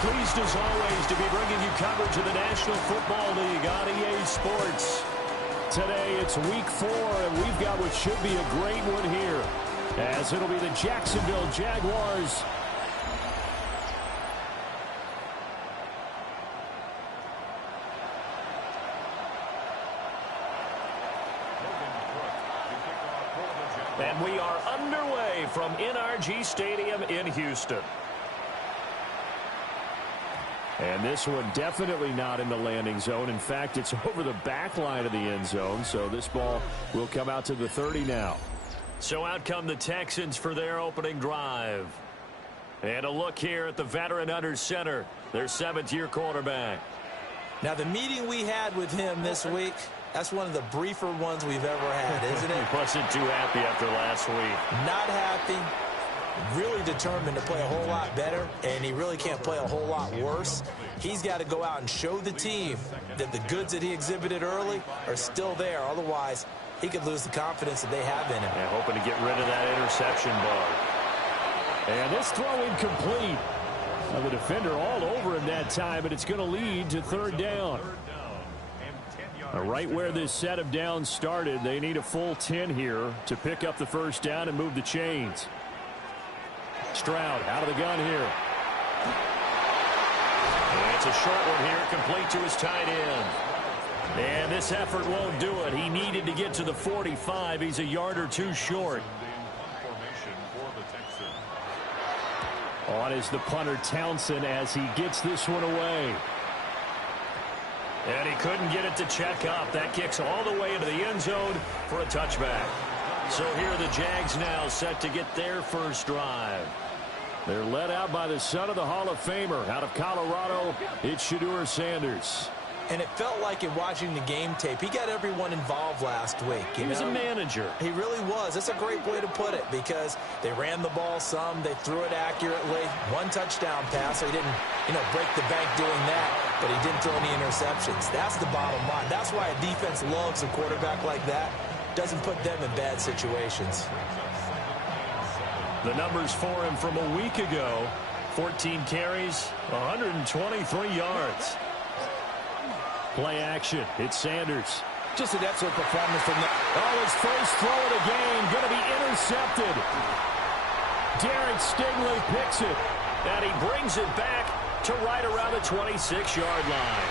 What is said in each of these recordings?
Pleased as always to be bringing you coverage of the National Football League on EA Sports. Today it's week 4, and we've got what should be a great one here, as it'll be the Jacksonville Jaguars and we are underway from NRG Stadium in Houston. And this one definitely not in the landing zone. In fact, it's over the back line of the end zone, so this ball will come out to the 30 now. So out come the Texans for their opening drive. And a look here at the veteran under center, their 7th-year quarterback. Now, the meeting we had with him this week, that's one of the briefer ones we've ever had, isn't it? He wasn't too happy after last week. Not happy. Really determined to play a whole lot better, and he really can't play a whole lot worse. He's got to go out and show the team that the goods that he exhibited early are still there. Otherwise, he could lose the confidence that they have in him. Yeah, hoping to get rid of that interception bug. And this throw incomplete. The defender all over him that time, but it's going to lead to 3rd down. Right where this set of downs started, they need a full 10 here to pick up the 1st down and move the chains. Stroud out of the gun here. And it's a short one here, complete to his tight end. And this effort won't do it. He needed to get to the 45. He's a yard or 2 short. On is the punter Townsend as he gets this one away. And he couldn't get it to check up. That kicks all the way into the end zone for a touchback. So here are the Jags now set to get their first drive. They're led out by the son of the Hall of Famer out of Colorado. It's Shedeur Sanders. And it felt like in watching the game tape, he got everyone involved last week. He was a manager. He really was. That's a great way to put it because they ran the ball some. They threw it accurately. 1 touchdown pass, so he didn't, break the bank doing that, but he didn't throw any interceptions. That's the bottom line. That's why a defense loves a quarterback like that. Doesn't put them in bad situations. The numbers for him from a week ago, 14 carries, 123 yards. Play action. It's Sanders. Just an excellent performance from them. His first throw of the game going to be intercepted. Derek Stingley picks it, and he brings it back to right around the 26-yard line.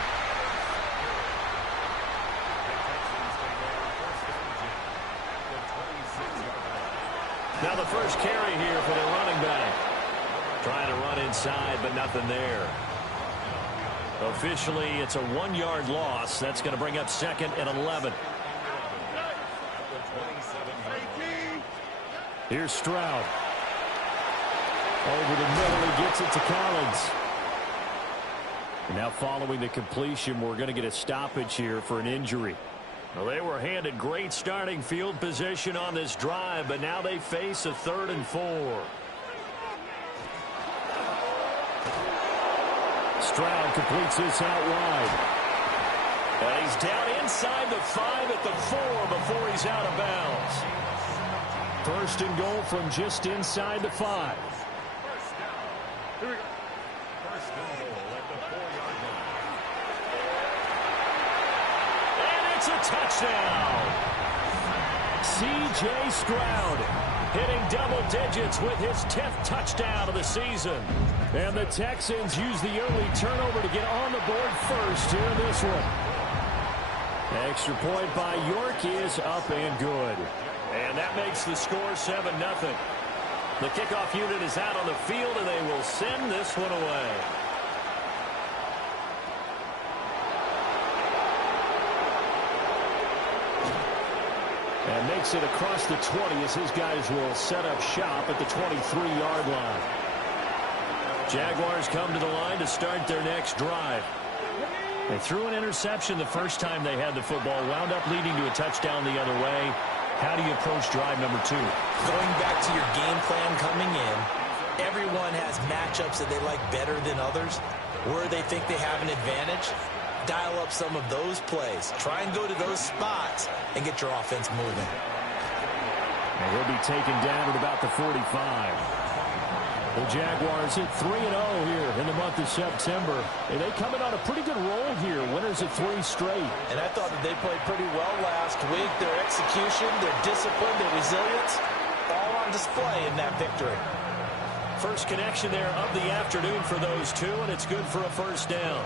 Now the first carry here for the running back. Trying to run inside, but nothing there. Officially, it's a 1-yard loss. That's going to bring up 2nd and 11. Here's Stroud. Over the middle, he gets it to Collins. And now following the completion, we're going to get a stoppage here for an injury. Well, they were handed great starting field position on this drive, but now they face a 3rd and 4. Stroud completes this out wide. And he's down inside the 5 at the 4 before he's out of bounds. 1st and goal from just inside the 5. And it's a touchdown. C.J. Stroud hitting double digits with his 10th touchdown of the season. And the Texans use the early turnover to get on the board first here in this one. Extra point by York is up and good. And that makes the score 7-0. The kickoff unit is out on the field, and they will send this one away. And makes it across the 20 as his guys will set up shop at the 23-yard line. Jaguars come to the line to start their next drive. They threw an interception the first time they had the football, wound up leading to a touchdown the other way. How do you approach drive number 2? Going back to your game plan coming in, everyone has matchups that they like better than others, where they think they have an advantage. Dial up some of those plays. Try and go to those spots and get your offense moving. And he'll be taken down at about the 45. The Jaguars at 3-0 here in the month of September. And they come in on a pretty good roll here. Winners of 3 straight. And I thought that they played pretty well last week. Their execution, their discipline, their resilience, all on display in that victory. First connection there of the afternoon for those two, and it's good for a first down.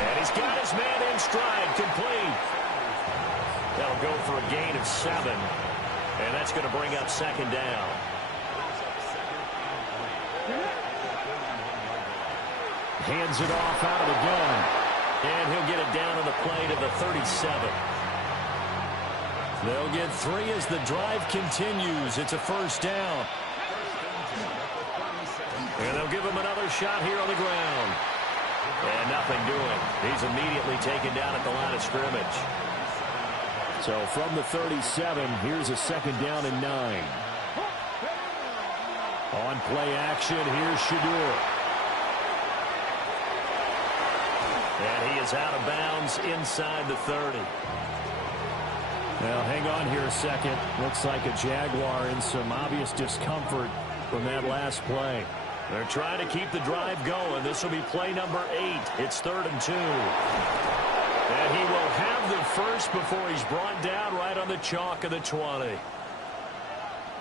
And he's got his man in stride, complete. That'll go for a gain of 7, and that's going to bring up second down. Hands it off out of the gun, and he'll get it down on the play to the 37. They'll get 3 as the drive continues. It's a first down. And they'll give him another shot here on the ground. And nothing doing. He's immediately taken down at the line of scrimmage. So from the 37, here's a second down and 9. On play action, here's Shadur. And he is out of bounds inside the 30. Now, hang on here a second. Looks like a Jaguar in some obvious discomfort from that last play. They're trying to keep the drive going. This will be play number 8. It's 3rd and 2. And he will have the first before he's brought down right on the chalk of the 20.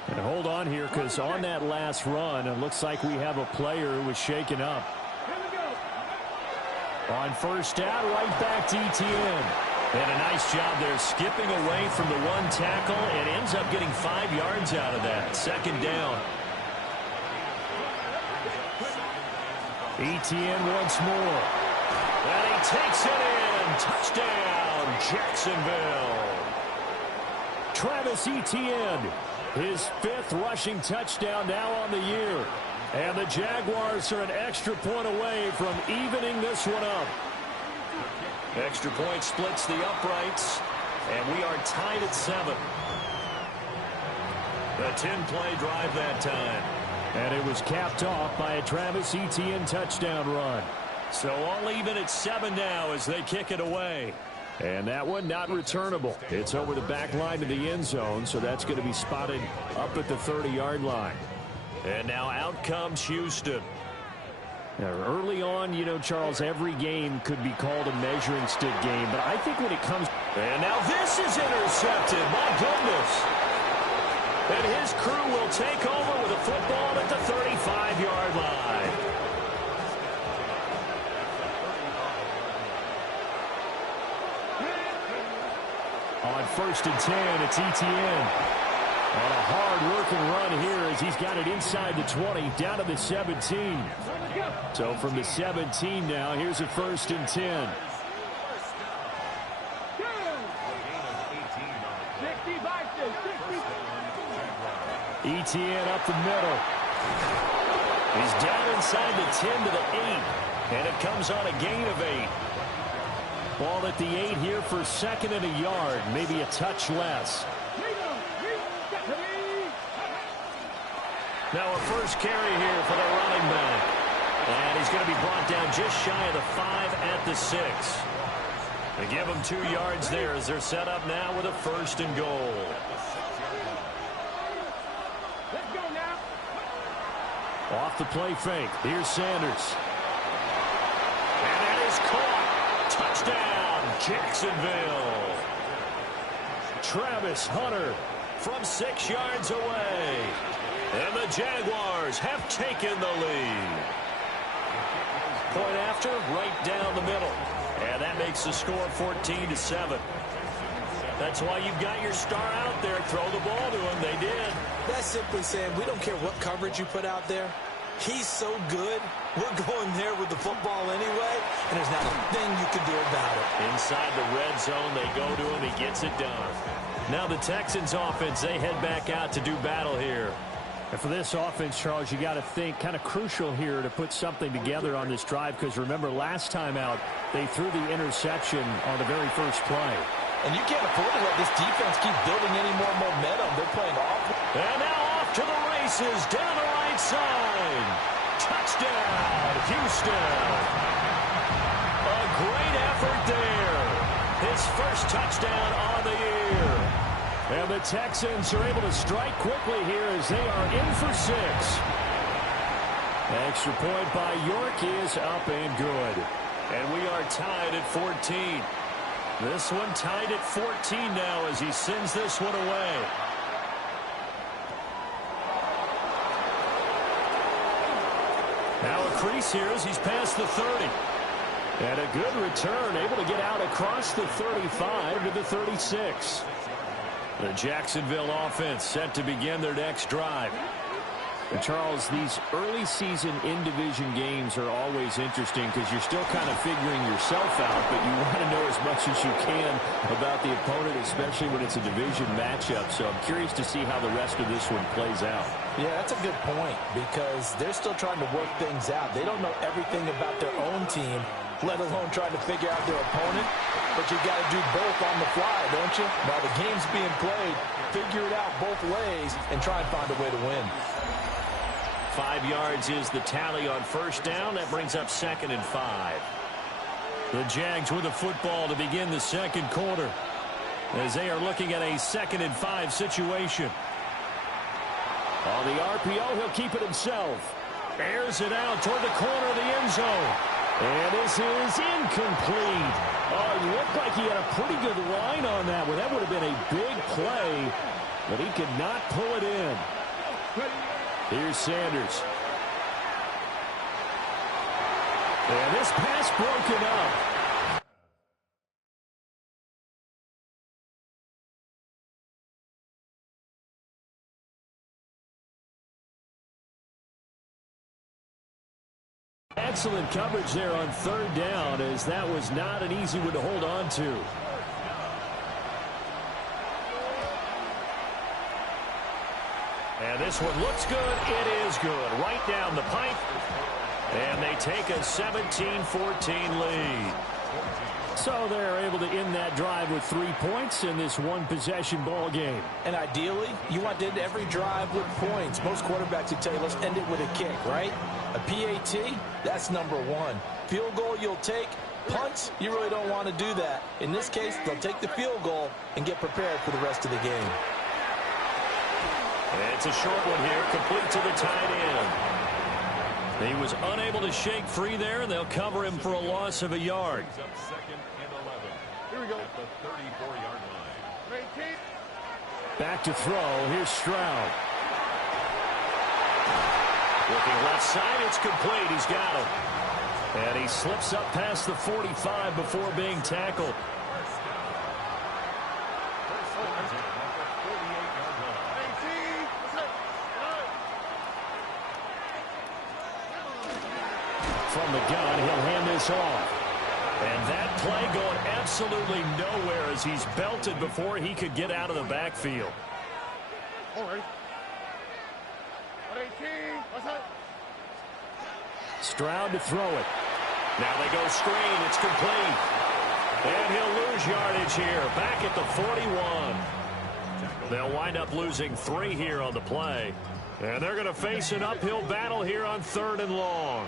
And hold on here, because on that last run, it looks like we have a player who was shaken up. On first down, right back to ETN. And a nice job there skipping away from the one tackle and ends up getting 5 yards out of that. Second down. ETN once more. And he takes it in. Touchdown, Jacksonville. Travis Etienne, his 5th rushing touchdown now on the year. And the Jaguars are an extra point away from evening this one up. Extra point splits the uprights, and we are tied at 7. A 10-play drive that time. And it was capped off by a Travis Etienne touchdown run. So all even at 7 now as they kick it away. And that one not returnable. It's over the back line to the end zone, so that's going to be spotted up at the 30-yard line. And now out comes Houston. Now, early on, you know, Charles, every game could be called a measuring stick game, but I think when it comes... And now this is intercepted. My goodness. And his crew will take over with a football at the 35-yard line. On 1st and 10, it's Etienne. And a hard-working run here as he's got it inside the 20, down to the 17. So from the 17 now, here's a 1st and 10. Etienne up the middle. He's down inside the 10 to the 8. And it comes on a gain of 8. Ball at the 8 here for 2nd and a yard, maybe a touch less. Now a first carry here for the running back. And he's going to be brought down just shy of the 5 at the 6. They give him 2 yards there as they're set up now with a 1st and goal. Let's go now. Off the play fake. Here's Sanders. And that is caught. Touchdown, Jacksonville. Travis Hunter from 6 yards away. And the Jaguars have taken the lead. Point after, right down the middle. And that makes the score 14-7. That's why you've got your star out there. Throw the ball to him. They did. That's simply saying we don't care what coverage you put out there. He's so good. We're going there with the football anyway, and there's not a thing you can do about it. Inside the red zone, they go to him. He gets it done. Now the Texans offense, they head back out to do battle here. And for this offense, Charles, you got to think kind of crucial here to put something together on this drive, because remember last time out, they threw the interception on the very first play. And you can't afford to let this defense keep building any more momentum. They're playing awful. And now off to the races down the right side. Touchdown, Houston. A great effort there. His first touchdown on the year. here. And the Texans are able to strike quickly here as they are in for 6. Extra point by York is up and good. And we are tied at 14. This one tied at 14 now as he sends this one away. Now a crease here as he's past the 30. And a good return, able to get out across the 35 to the 36. The Jacksonville offense set to begin their next drive. And Charles, these early season in-division games are always interesting because you're still kind of figuring yourself out, but you want to know as much as you can about the opponent, especially when it's a division matchup. So I'm curious to see how the rest of this one plays out. Yeah, that's a good point because they're still trying to work things out. They don't know everything about their own team, let alone trying to figure out their opponent. But you got to do both on the fly, don't you? While the game's being played, figure it out both ways and try and find a way to win. 5 yards is the tally on first down. That brings up 2nd and 5. The Jags with the football to begin the second quarter as they are looking at a 2nd and 5 situation. On the RPO, he'll keep it himself. Airs it out toward the corner of the end zone. And this is incomplete. Oh, it looked like he had a pretty good line on that one. That would have been a big play, but he could not pull it in. Here's Sanders. And this pass broken up. Excellent coverage there on 3rd down, as that was not an easy one to hold on to. And this one looks good. It is good. Right down the pipe. And they take a 17-14 lead. So they're able to end that drive with 3 points in this one-possession ball game. And ideally, you want to end every drive with points. Most quarterbacks would tell you, let's end it with a kick, right? A PAT, that's number 1. Field goal you'll take. Punts, you really don't want to do that. In this case, they'll take the field goal and get prepared for the rest of the game. And it's a short one here, complete to the tight end. He was unable to shake free there, and they'll cover him for a loss of a yard. 2nd and 11. Here we go. At the 34-yard line. Back to throw. Here's Stroud. Looking left side, it's complete. He's got him. And he slips up past the 45 before being tackled. From the gun, he'll hand this off. And that play going absolutely nowhere as he's belted before he could get out of the backfield. Stroud to throw it. Now they go screen. It's complete. And he'll lose yardage here. Back at the 41. They'll wind up losing 3 here on the play. And they're going to face an uphill battle here on 3rd and long.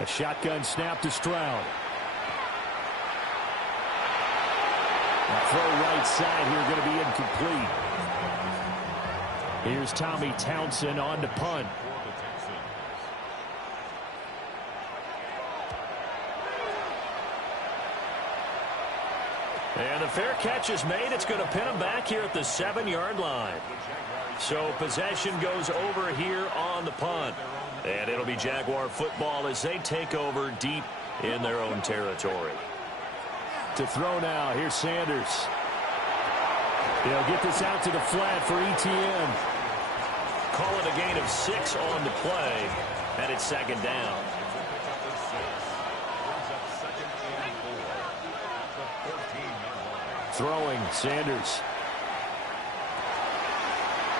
A shotgun snap to Stroud. A throw right side here going to be incomplete. Here's Tommy Townsend on to punt. And the fair catch is made. It's going to pin him back here at the 7-yard line. So possession goes over here on the punt. And it'll be Jaguar football as they take over deep in their own territory. To throw now, here's Sanders. They'll get this out to the flat for ETN. Call it a gain of 6 on the play, and it's 2nd down. Throwing, Sanders.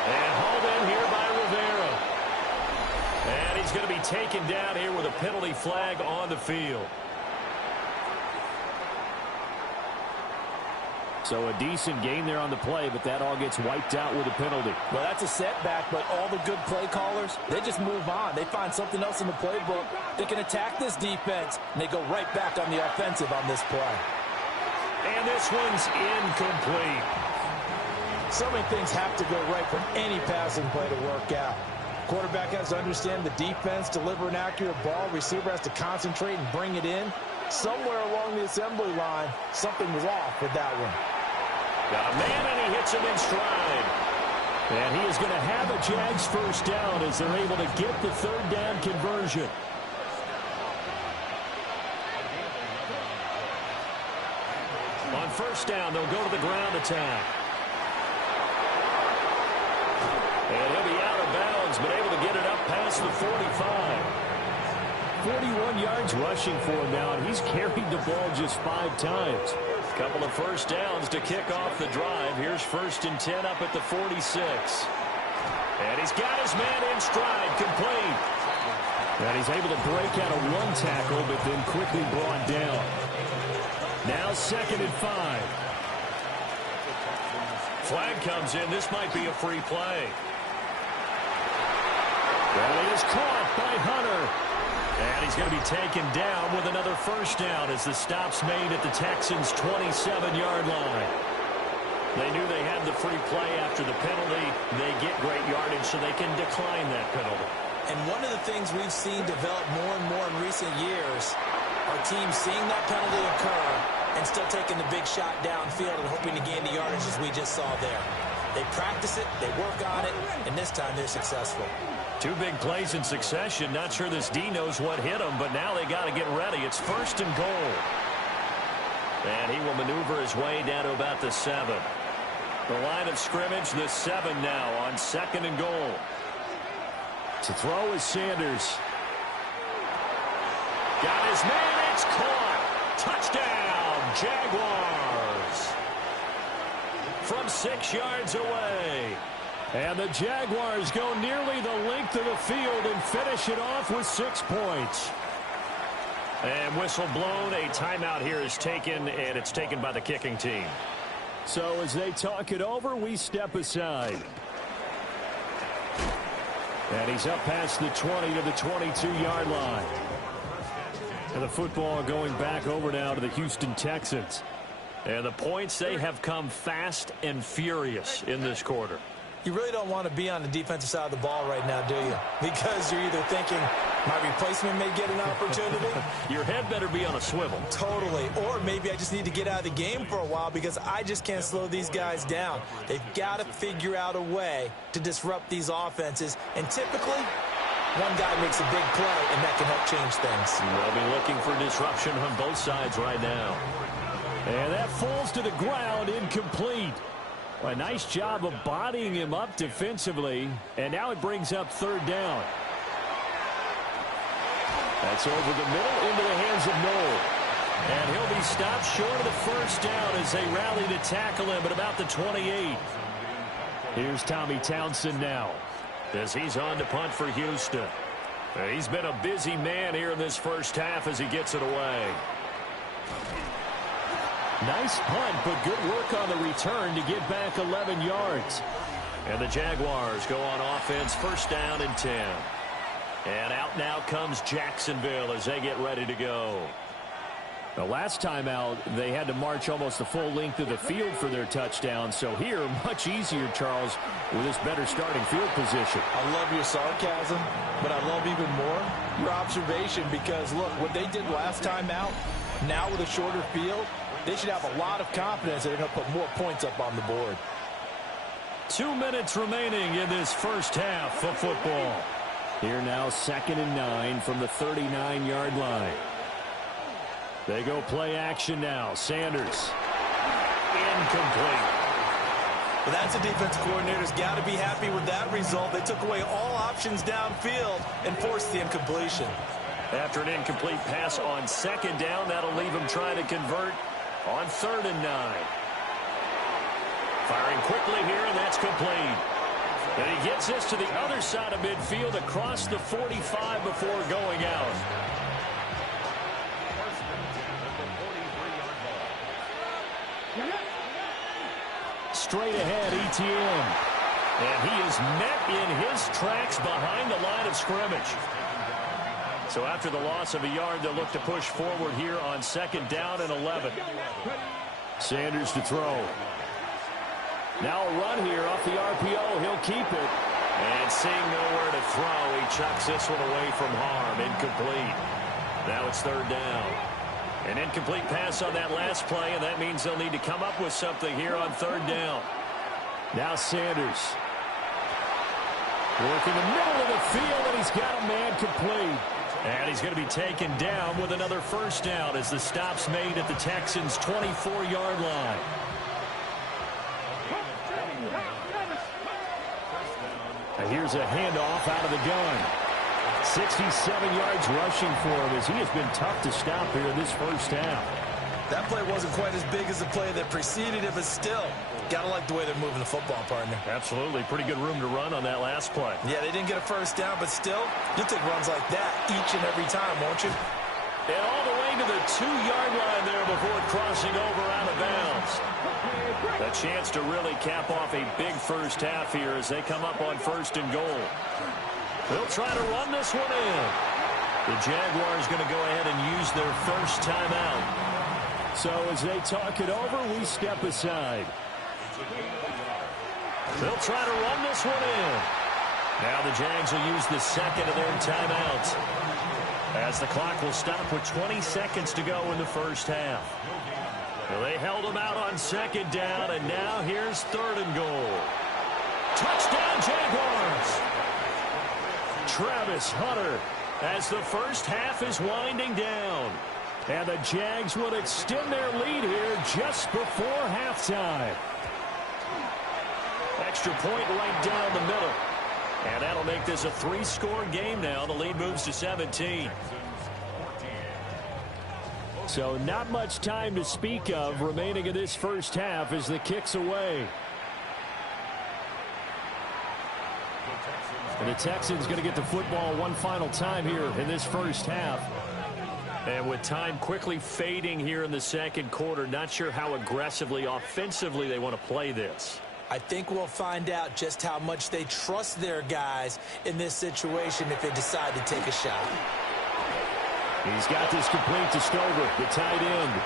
And hauled in here by Rivera. And he's going to be taken down here with a penalty flag on the field. So a decent gain there on the play, but that all gets wiped out with a penalty. Well, that's a setback, but all the good play callers, they just move on. They find something else in the playbook. They can attack this defense, and they go right back on the offensive on this play. And this one's incomplete. So many things have to go right for any passing play to work out. Quarterback has to understand the defense, deliver an accurate ball. Receiver has to concentrate and bring it in. Somewhere along the assembly line, something was off with that one. Got a man, and he hits him in stride. And he is going to have a Jags first down as they're able to get the third down conversion. On first down, they'll go to the ground attack. And he'll be out of bounds, but able to get it up past the 45. 41 yards rushing for him now, and he's carried the ball just 5 times. Couple of first downs to kick off the drive. Here's 1st and 10 up at the 46. And he's got his man in stride, complete. And he's able to break out of 1 tackle, but then quickly brought down. Now 2nd and 5. Flag comes in. This might be a free play. Well, he is caught by Hunter. And he's going to be taken down with another first down as the stop's made at the Texans' 27-yard line. They knew they had the free play after the penalty. They get great yardage so they can decline that penalty. And one of the things we've seen develop more and more in recent years are teams seeing that penalty occur and still taking the big shot downfield and hoping to gain the yardage as we just saw there. They practice it, they work on it, and this time they're successful. 2 big plays in succession. Not sure this D knows what hit him, but now they got to get ready. It's 1st and goal. And he will maneuver his way down to about the 7. The line of scrimmage, the 7 now on 2nd and goal. To throw is Sanders. Got his man, it's caught. Touchdown, Jaguars. From 6 yards away. And the Jaguars go nearly the length of the field and finish it off with 6 points. And whistle blown. A timeout here is taken, and it's taken by the kicking team. So as they talk it over, we step aside. And he's up past the 20 to the 22-yard line. And the football going back over now to the Houston Texans. And the points, they have come fast and furious in this quarter. You really don't want to be on the defensive side of the ball right now, do you? Because you're either thinking, my replacement may get an opportunity. Your head better be on a swivel. Totally. Or maybe I just need to get out of the game for a while because I just can't slow these guys down. They've got to figure out a way to disrupt these offenses. And typically, one guy makes a big play, and that can help change things. They'll be looking for disruption on both sides right now. And that falls to the ground, incomplete. A nice job of bodying him up defensively. And now it brings up 3rd down. That's over the middle into the hands of Noel. And he'll be stopped short of the first down as they rally to tackle him at about the 28. Here's Tommy Townsend now as he's on to punt for Houston. And he's been a busy man here in this first half as he gets it away. Nice punt, but good work on the return to get back 11 yards. And the Jaguars go on offense, 1st down and 10. And out now comes Jacksonville as they get ready to go. The last time out, they had to march almost the full length of the field for their touchdown. So here, much easier, Charles, with this better starting field position. I love your sarcasm, but I love even more your observation because, look, what they did last time out, now with a shorter field, they should have a lot of confidence that they're going to put more points up on the board. 2 minutes remaining in this first half of football. Here now 2nd and 9 from the 39-yard line. They go play action now. Sanders. Incomplete. Well, that's a defense coordinator's got to be happy with that result. They took away all options downfield and forced the incompletion. After an incomplete pass on 2nd down, that'll leave him trying to convert on 3rd and 9. Firing quickly here, and that's complete. And he gets this to the other side of midfield across the 45 before going out. Straight ahead, ETN. And he is met in his tracks behind the line of scrimmage. So after the loss of a yard, they'll look to push forward here on 2nd down and 11. Sanders to throw. Now a run here off the RPO. He'll keep it. And seeing nowhere to throw, he chucks this one away from harm. Incomplete. Now it's third down. An incomplete pass on that last play, and that means they'll need to come up with something here on third down. Now Sanders. Working the middle of the field, and he's got a man complete. And he's going to be taken down with another first down as the stop's made at the Texans' 24-yard line. And here's a handoff out of the gun. 67 yards rushing for him as he has been tough to stop here in this first half. That play wasn't quite as big as the play that preceded it, but still, gotta like the way they're moving the football, partner. Absolutely. Pretty good room to run on that last play. Yeah, they didn't get a first down, but still, you'll take runs like that each and every time, won't you? And all the way to the 2-yard line there before crossing over out of bounds. A chance to really cap off a big first half here as they come up on first and goal. They'll try to run this one in. The Jaguars going to go ahead and use their first timeout. So as they talk it over, we step aside. They'll try to run this one in. Now the Jags will use the second of their timeouts as the clock will stop with 20 seconds to go in the first half. Well, they held them out on second down, and now here's third and goal. Touchdown, Jaguars! Travis Hunter as the first half is winding down. And the Jags will extend their lead here just before halftime. Extra point right down the middle. And that'll make this a 3-score game now. The lead moves to 17. So not much time to speak of remaining in this first half as the kick's away. And the Texans going to get the football one final time here in this first half. And with time quickly fading here in the second quarter, not sure how aggressively, offensively they want to play this. I think we'll find out just how much they trust their guys in this situation if they decide to take a shot. He's got this complete to Stover, the tight end.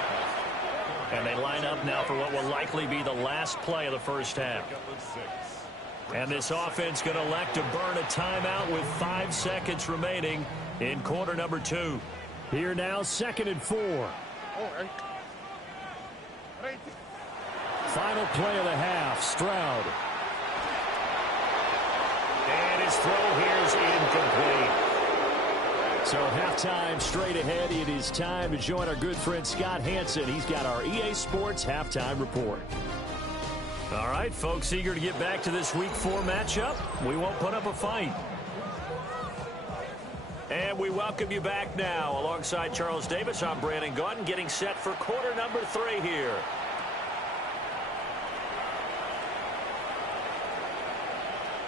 And they line up now for what will likely be the last play of the first half. And this offense going to elect to burn a timeout with 5 seconds remaining in quarter number 2. Here now, 2nd and 4. Final play of the half, Stroud. And his throw here is incomplete. So halftime straight ahead. It is time to join our good friend Scott Hansen. He's got our EA Sports halftime report. All right, folks, eager to get back to this Week 4 matchup. We won't put up a fight. And we welcome you back now. Alongside Charles Davis, I'm Brandon Gaudin, getting set for quarter number 3 here.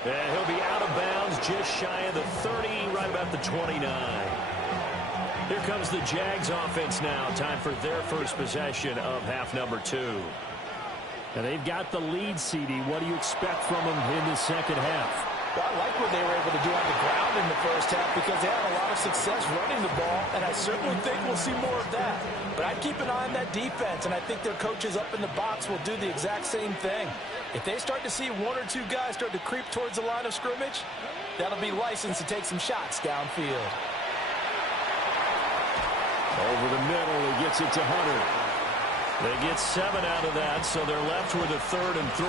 And he'll be out of bounds just shy of the 30, right about the 29. Here comes the Jags offense now. Time for their first possession of half number 2. And they've got the lead, CD. What do you expect from them in the second half? Well, I like what they were able to do on the ground in the first half because they had a lot of success running the ball, and I certainly think we'll see more of that. But I'd keep an eye on that defense, and I think their coaches up in the box will do the exact same thing. If they start to see 1 or 2 guys start to creep towards the line of scrimmage, that'll be licensed to take some shots downfield. Over the middle, he gets it to Hunter. They get 7 out of that, so they're left with a 3rd and 3.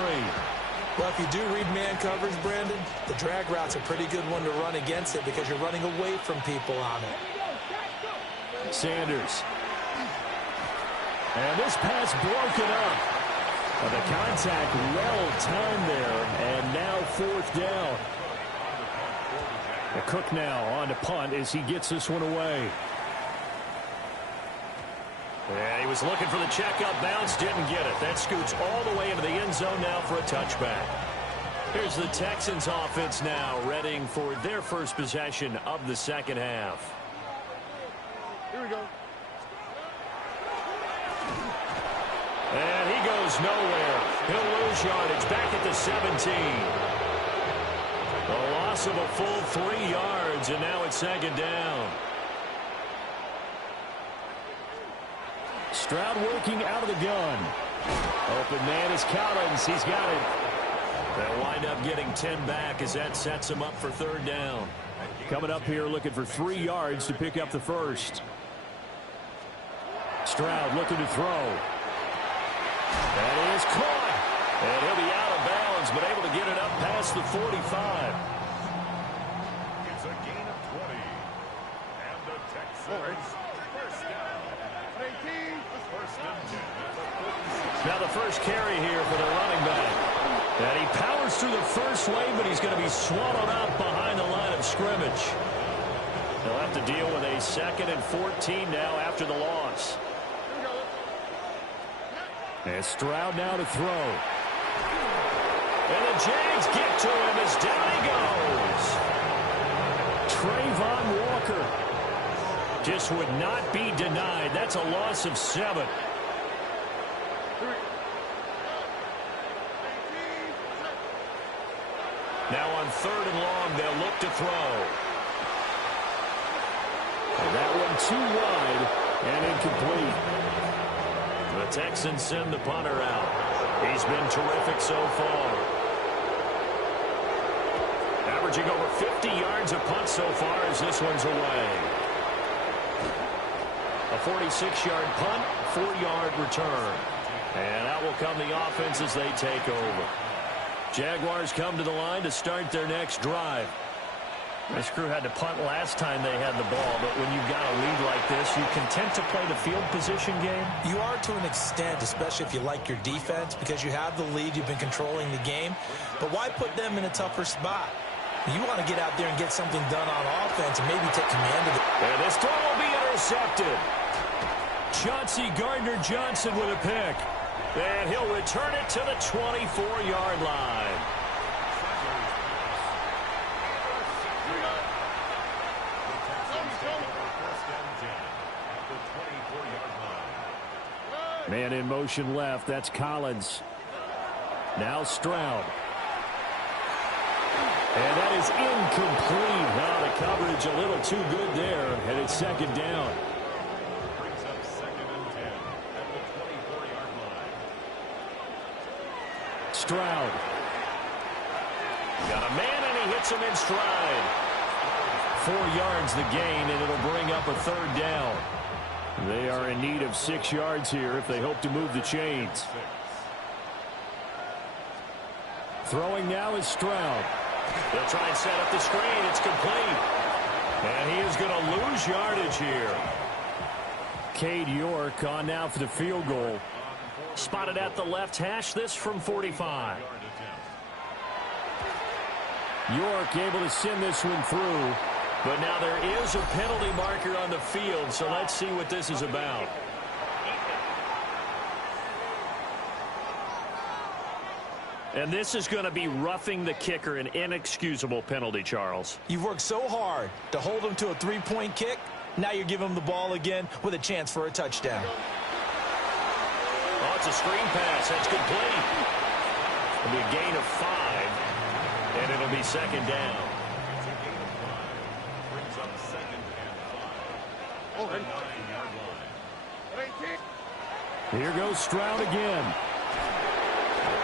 Well, if you do read man coverage, Brandon, the drag route's a pretty good one to run against it because you're running away from people on it. Sanders. And this pass broken up. The contact well timed there, and now 4th down. The Cook now on to punt as he gets this one away. And he was looking for the check-up bounce, didn't get it. That scoots all the way into the end zone now for a touchback. Here's the Texans offense now, readying for their first possession of the second half. Here we go. And he goes nowhere. He'll lose yardage back at the 17. A loss of a full 3 yards, and now it's 2nd down. Stroud working out of the gun. Open man is Collins. He's got it. They'll wind up getting 10 back as that sets them up for third down. Coming up here looking for 3 yards to pick up the first. Stroud looking to throw. That is caught. And he'll be out of bounds, but able to get it up past the 45. It's a gain of 20. And the Texans first down. First and 10. Now the first carry here for the running back. And he powers through the first wave, but he's going to be swallowed up behind the line of scrimmage. They'll have to deal with a 2nd and 14 now after the loss. And Stroud now to throw. And the Jags get to him as down he goes. Trayvon Walker just would not be denied. That's a loss of 7. Now on 3rd and long, they'll look to throw. And that one too wide and incomplete. The Texans send the punter out. He's been terrific so far. Averaging over 50 yards a punt so far as this one's away. A 46-yard punt, 4-yard return. And out will come the offense as they take over. Jaguars come to the line to start their next drive. This crew had to punt last time they had the ball, but when you've got a lead like this, you content to play the field position game? You are to an extent, especially if you like your defense, because you have the lead, you've been controlling the game. But why put them in a tougher spot? You want to get out there and get something done on offense and maybe take command of it. And this throw will be intercepted. Chauncey Gardner-Johnson with a pick. And he'll return it to the 24-yard line. Man in motion left. That's Collins. Now Stroud. And that is incomplete. Now the coverage a little too good there. And it's 2nd down. Brings up 2nd and 10 at the 24-yard line. Stroud. Got a man and he hits him in stride. 4 yards the gain, and it'll bring up a 3rd down. They are in need of 6 yards here if they hope to move the chains. Throwing now is Stroud. They'll try and set up the screen. It's complete. And he is going to lose yardage here. Cade York on now for the field goal. Spotted at the left hash, this from 45. York able to send this one through. But now there is a penalty marker on the field, so let's see what this is about. And this is going to be roughing the kicker, an inexcusable penalty, Charles. You've worked so hard to hold him to a 3-point kick. Now you're giving him the ball again with a chance for a touchdown. Oh, it's a screen pass. That's complete. It'll be a gain of 5, and it'll be 2nd down. Here goes Stroud again.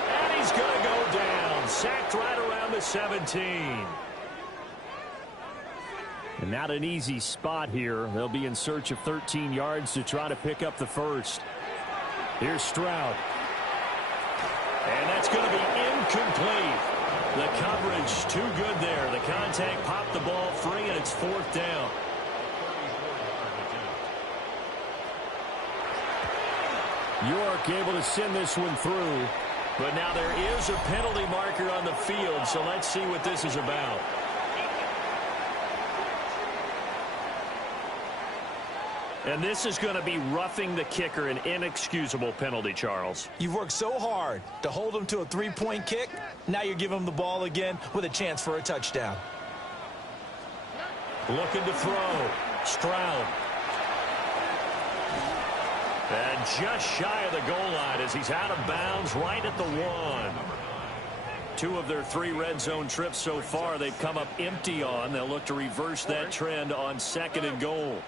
And he's going to go down. Sacked right around the 17. And not an easy spot here. They'll be in search of 13 yards to try to pick up the first. Here's Stroud. And that's going to be incomplete. The coverage too good there. The contact popped the ball free, and it's 4th down. York able to send this one through. But now there is a penalty marker on the field, so let's see what this is about. And this is going to be roughing the kicker, an inexcusable penalty, Charles. You've worked so hard to hold him to a 3-point kick. Now you're giving him the ball again with a chance for a touchdown. Looking to throw. Stroud. And just shy of the goal line as he's out of bounds right at the 1. 2 of their 3 red zone trips so far they've come up empty on. They'll look to reverse that trend on 2nd and goal.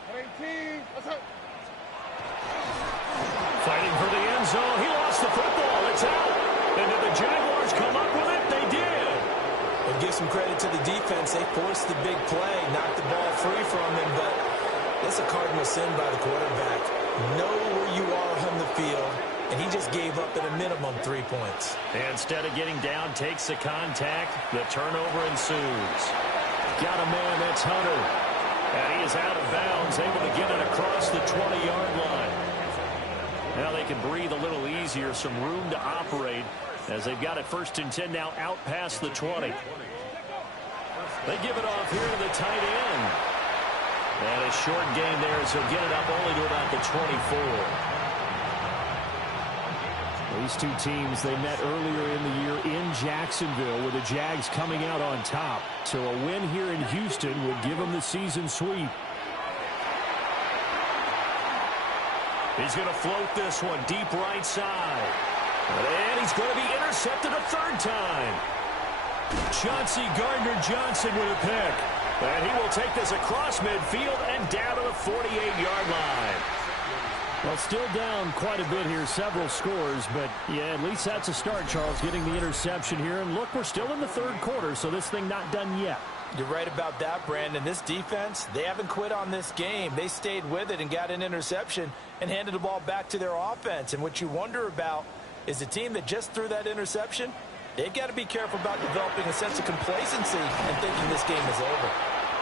Fighting for the end zone. He lost the football. It's out. And did the Jaguars come up with it? They did. And give some credit to the defense. They forced the big play, knocked the ball free from them, but that's a cardinal sin by the quarterback. Know where you are on the field, and he just gave up at a minimum 3 points. Instead of getting down, takes the contact. The turnover ensues. Got a man, that's Hunter. And he is out of bounds, able to get it across the 20-yard line. Now they can breathe a little easier, some room to operate as they've got it 1st and 10 now out past the 20. They give it off here to the tight end. And a short gain there, so get it up only to about the 24. These two teams, they met earlier in the year in Jacksonville with the Jags coming out on top. So a win here in Houston would give them the season sweep. He's going to float this one deep right side. And he's going to be intercepted a 3rd time. Chauncey Gardner-Johnson with a pick. And he will take this across midfield and down to the 48-yard line. Well, still down quite a bit here, several scores, but yeah, at least that's a start, Charles, getting the interception here. And look, we're still in the 3rd quarter, so this thing not done yet. You're right about that, Brandon. This defense, they haven't quit on this game. They stayed with it and got an interception and handed the ball back to their offense. And what you wonder about is the team that just threw that interception, they've got to be careful about developing a sense of complacency and thinking this game is over.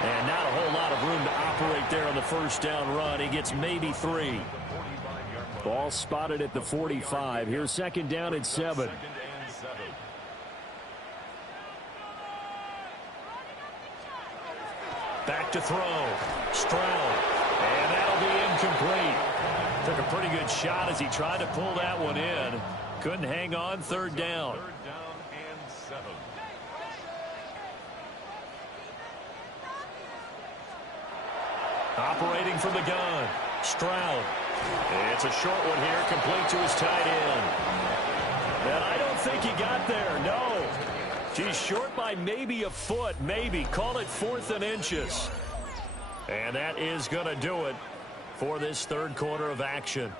And not a whole lot of room to operate there on the 1st down run. He gets maybe 3. Ball spotted at the 45. Here's 2nd down and 7. Back to throw. Stroud. And that'll be incomplete. Took a pretty good shot as he tried to pull that one in. Couldn't hang on. 3rd down. 3rd down and 7. Operating from the gun. Stroud. It's a short one here, complete to his tight end. And I don't think he got there, no. He's short by maybe a foot, maybe. Call it 4th and inches. And that is going to do it for this 3rd quarter of action.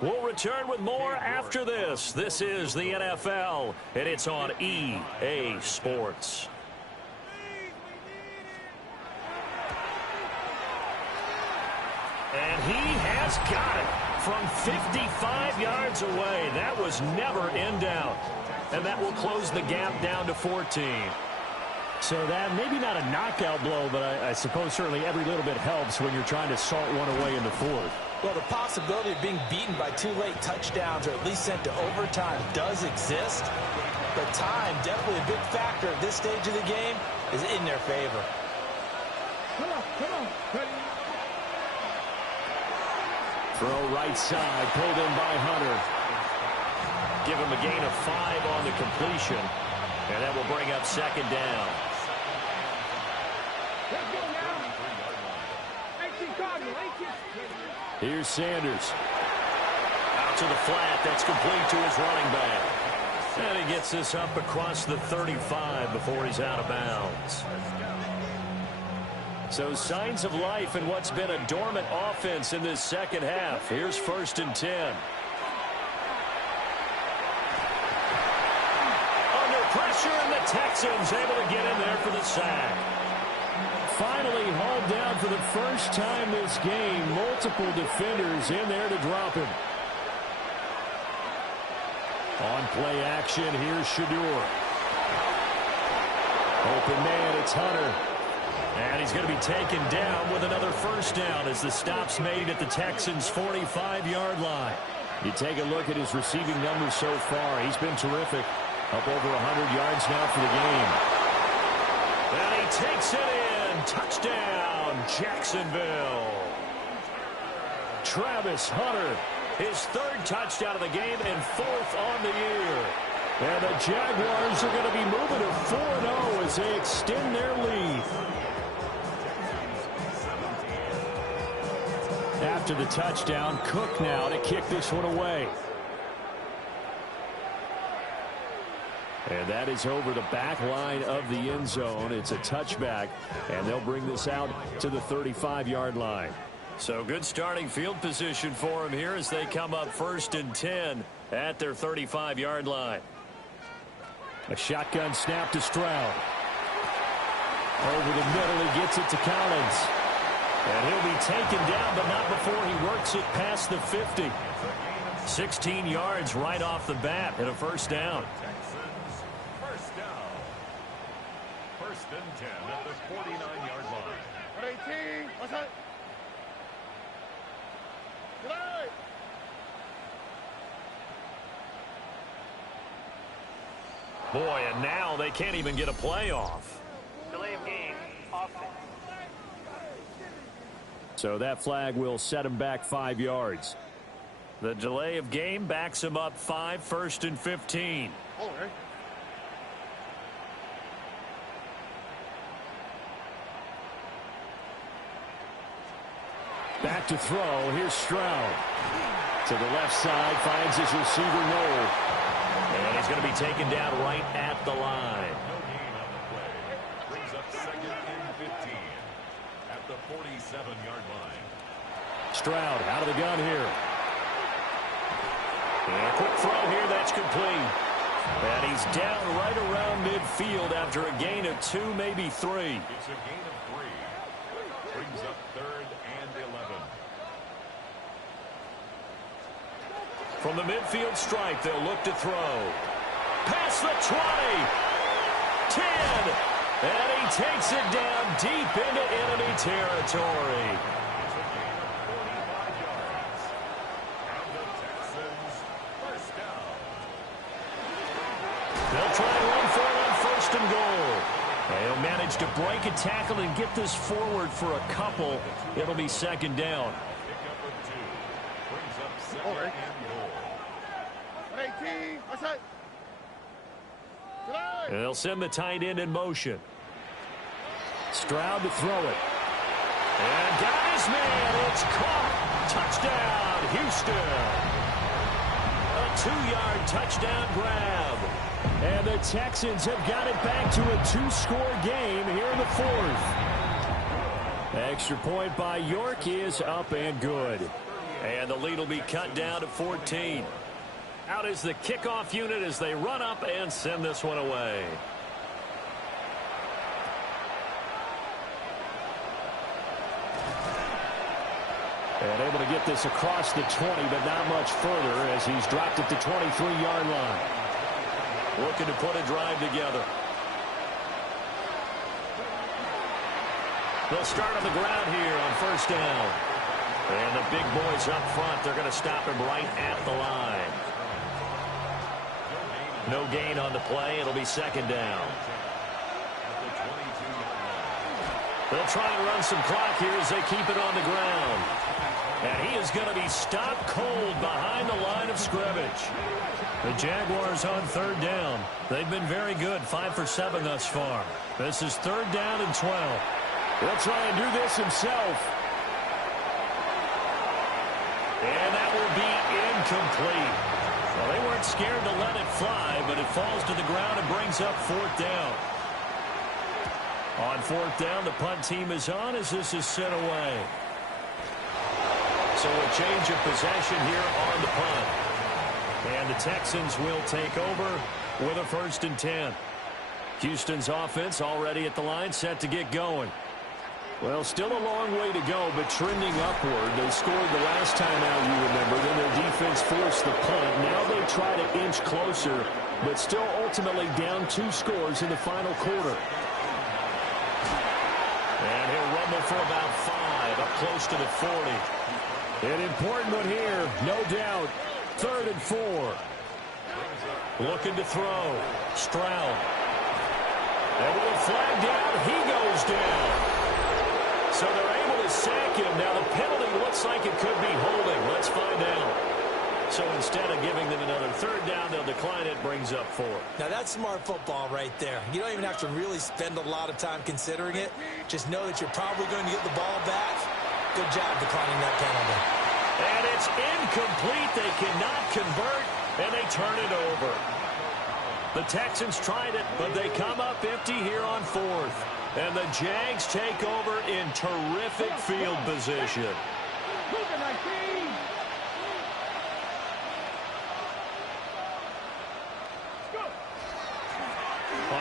We'll return with more after this. This is the NFL, and it's on EA Sports. And he has got it from 55 yards away. That was never in doubt. And that will close the gap down to 14. So that maybe not a knockout blow, but I suppose certainly every little bit helps when you're trying to salt one away in the 4th. Well, the possibility of being beaten by 2 late touchdowns or at least sent to overtime does exist. But time, definitely a big factor at this stage of the game, is in their favor. Come on. Ready? Throw right side, pulled in by Hunter. Give him a gain of 5 on the completion. And that will bring up 2nd down. Here's Sanders. Out to the flat. That's complete to his running back. And he gets this up across the 35 before he's out of bounds. So signs of life in what's been a dormant offense in this 2nd half. Here's 1st and 10. Under pressure, and the Texans able to get in there for the sack. Finally hauled down for the first time this game. Multiple defenders in there to drop him. On play action, here's Shedeur. Open man, it's Hunter. And he's going to be taken down with another 1st down as the stop's made at the Texans' 45-yard line. You take a look at his receiving numbers so far. He's been terrific. Up over 100 yards now for the game. And he takes it in. Touchdown, Jacksonville. Travis Hunter, his 3rd touchdown of the game and 4th on the year. And the Jaguars are going to be moving to 4-0 as they extend their lead. After the touchdown, Cook now to kick this one away. And that is over the back line of the end zone. It's a touchback, and they'll bring this out to the 35-yard line. So good starting field position for him here as they come up 1st and 10 at their 35-yard line. A shotgun snap to Stroud. Over the middle, he gets it to Collins. And he'll be taken down, but not before he works it past the 50. 16 yards right off the bat and a first down. Texans, first down. First and 10 at the 49-yard line. 18, what's that? Boy, and now they can't even get a playoff. Delay of game. Offense. So that flag will set him back 5 yards. The delay of game backs him up 5, first and 15. Back to throw. Here's Stroud. To the left side, finds his receiver Noel. And he's going to be taken down right at the line. No gain on the play. Brings up second and 15 at the 47-yard line. Stroud out of the gun here. And a quick throw here, that's complete. And he's down right around midfield after a gain of 2, maybe 3. It's a gain of 3. Brings up third and 11. From the midfield stripe, they'll look to throw. Past the 20. 10. And he takes it down deep into enemy territory. It's a gain of 45 yards. And the Texans, first down. They'll try and run for it on first and goal. They'll manage to break a tackle and get this forward for a couple. It'll be second down. Pickup of 2. Brings up second and goal. 18, what's that? And they'll send the tight end in motion. Stroud to throw it. And got his man. It's caught. Touchdown, Houston. A 2-yard touchdown grab. And the Texans have got it back to a 2-score game here in the 4th. Extra point by York is up and good. And the lead will be cut down to 14. Out is the kickoff unit as they run up and send this one away. And able to get this across the 20, but not much further as he's dropped it to 23-yard line. Looking to put a drive together. They'll start on the ground here on first down. And the big boys up front, they're going to stop him right at the line. No gain on the play. It'll be second down. They'll try and run some clock here as they keep it on the ground. And he is going to be stopped cold behind the line of scrimmage. The Jaguars on third down. They've been very good, 5 for 7 thus far. This is third down and 12. He'll try and do this himself. And that will be incomplete. Well, they weren't scared to let it fly, but it falls to the ground and brings up fourth down. On fourth down, the punt team is on as this is sent away. So a change of possession here on the punt. And the Texans will take over with a first and 10. Houston's offense already at the line, set to get going. Well, still a long way to go, but trending upward. They scored the last time out, you remember. Then their defense forced the punt. Now they try to inch closer, but still ultimately down 2 scores in the final quarter. And he'll rumble for about 5, up close to the 40. An important one here, no doubt. Third and 4. Looking to throw. Stroud. And with a flag down, he goes down. So they're able to sack him. Now the penalty looks like it could be holding. Let's find out. So instead of giving them another third down, they'll decline it. Brings up 4. Now that's smart football right there. You don't even have to really spend a lot of time considering it. Just know that you're probably going to get the ball back. Good job declining that penalty. And it's incomplete. They cannot convert, and they turn it over. The Texans tried it, but they come up empty here on fourth. And the Jags take over in terrific field position.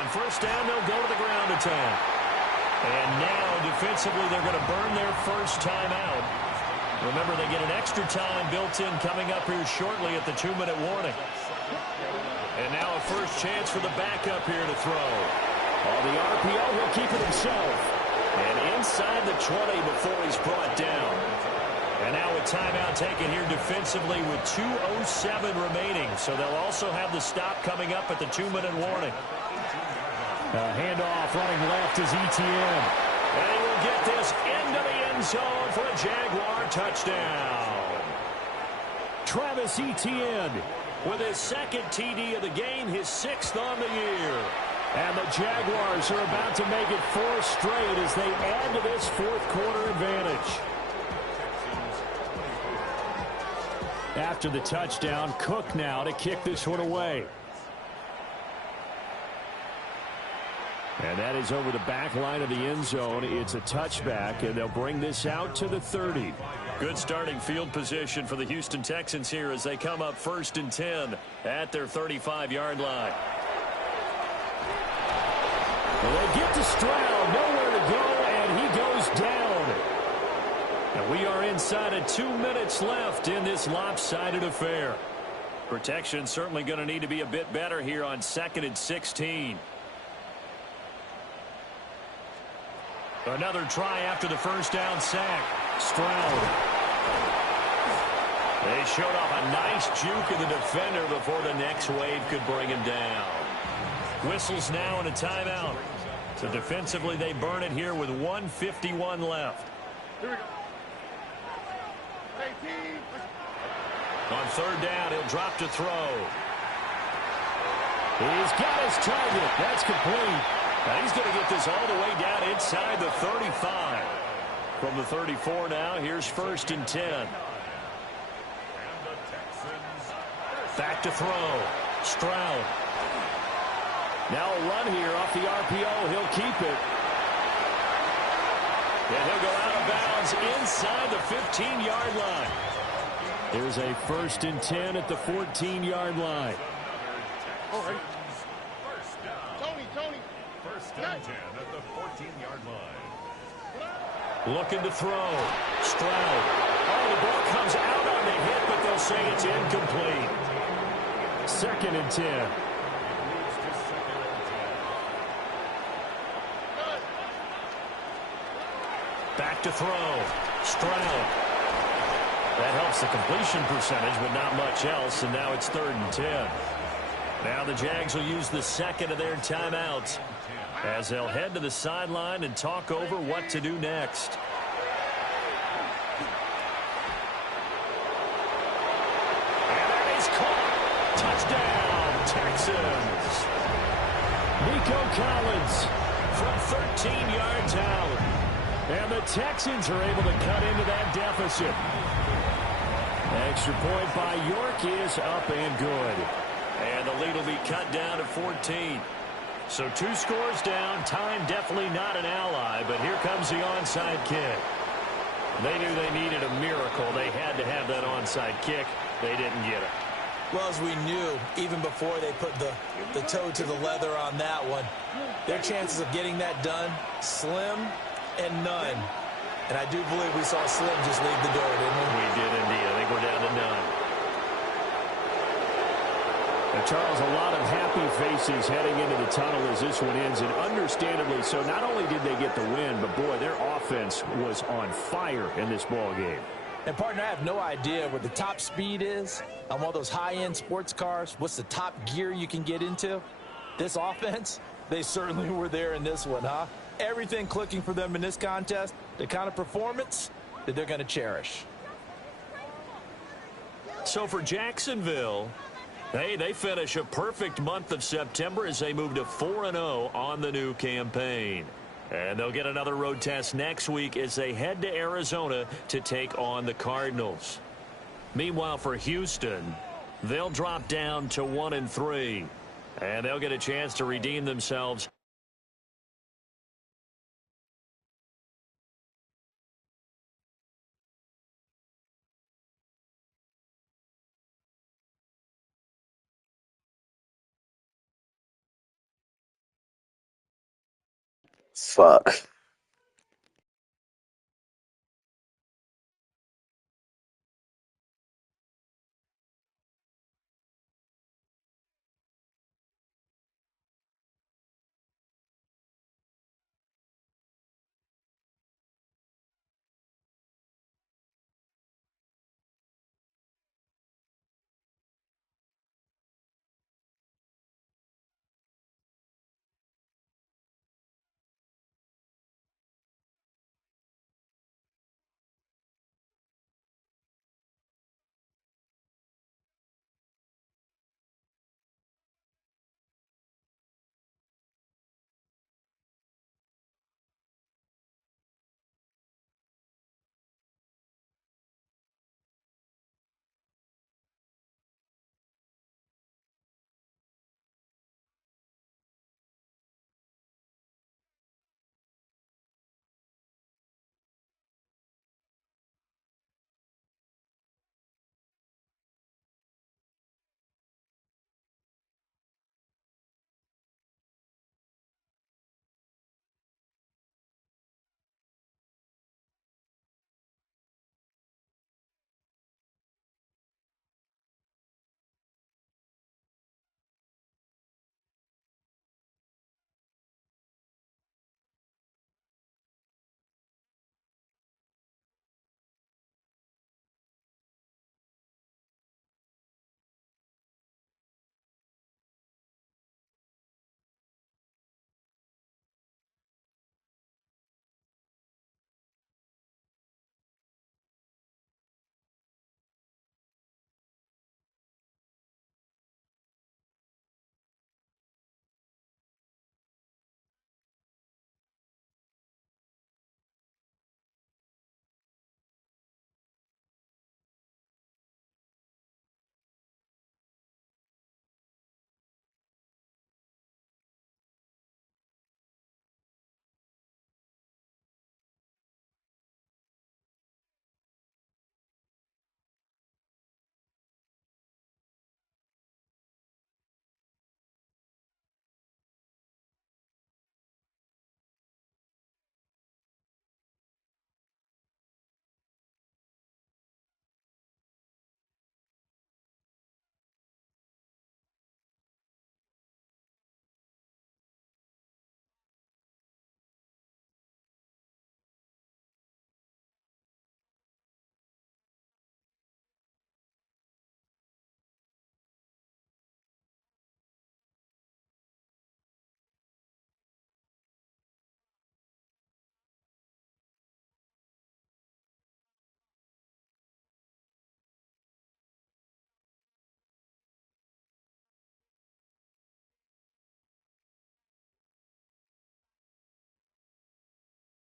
first down, they'll go to the ground attack. And now, defensively, they're going to burn their first timeout. Remember, they get an extra time built in coming up here shortly at the 2-minute warning. And now a first chance for the backup here to throw. On the RPO, he'll keep it himself. And inside the 20 before he's brought down. And now a timeout taken here defensively with 2:07 remaining. So they'll also have the stop coming up at the 2-minute warning. Handoff running left is ETN. And he will get this into the end zone for a Jaguar touchdown. Travis Etienne with his second TD of the game, his 6th on the year. And the Jaguars are about to make it 4 straight as they add to this fourth-quarter advantage. After the touchdown, Cook now to kick this one away. And that is over the back line of the end zone. It's a touchback, and they'll bring this out to the 30. Good starting field position for the Houston Texans here as they come up 1st and 10 at their 35-yard line. Well, they get to Stroud, nowhere to go, and he goes down. And we are inside of 2 minutes left in this lopsided affair. Protection certainly going to need to be a bit better here on 2nd and 16. Another try after the first down sack. Stroud. They showed off a nice juke of the defender before the next wave could bring him down. Whistles now and a timeout. So defensively they burn it here with 1:51 left. Here we go. 18. On 3rd down, he'll drop to throw. He's got his target. That's complete. Now he's going to get this all the way down inside the 35. From the 34 now, here's 1st and 10. Back to throw. Stroud. Now a run here off the RPO. He'll keep it. And he'll go out of bounds inside the 15-yard line. There's a 1st and 10 at the 14-yard line. All right. Tony. 1st and 10 at the 14-yard line. Looking to throw. Stroud. Oh, the ball comes out on the hit, but they'll say it's incomplete. 2nd and 10. Back to throw. Stroud. That helps the completion percentage, but not much else, and now it's 3rd and 10. Now the Jags will use the second of their timeouts as they'll head to the sideline and talk over what to do next. And that is caught. Touchdown, Texans. Nico Collins from 13 yards out. And the Texans are able to cut into that deficit. Extra point by York is up and good. And the lead will be cut down to 14. So 2 scores down. Time definitely not an ally, but here comes the onside kick. They knew they needed a miracle. They had to have that onside kick. They didn't get it. Well, as we knew, even before they put the toe to the leather on that one, their chances of getting that done, slim and none. And I do believe we saw Slim just leave the door, didn't we? We did indeed. I think we're down to none. And Charles, a lot of happy faces heading into the tunnel as this one ends, and understandably so. Not only did they get the win, but boy, their offense was on fire in this ball game. And partner, I have no idea what the top speed is on one of those high-end sports cars. What's the top gear you can get into? This offense, they certainly were there in this one, huh? Everything clicking for them in this contest, the kind of performance that they're going to cherish. So for Jacksonville, hey, they finish a perfect month of September as they move to 4-0 on the new campaign. And they'll get another road test next week as they head to Arizona to take on the Cardinals. Meanwhile, for Houston, they'll drop down to 1-3, and they'll get a chance to redeem themselves Fuck.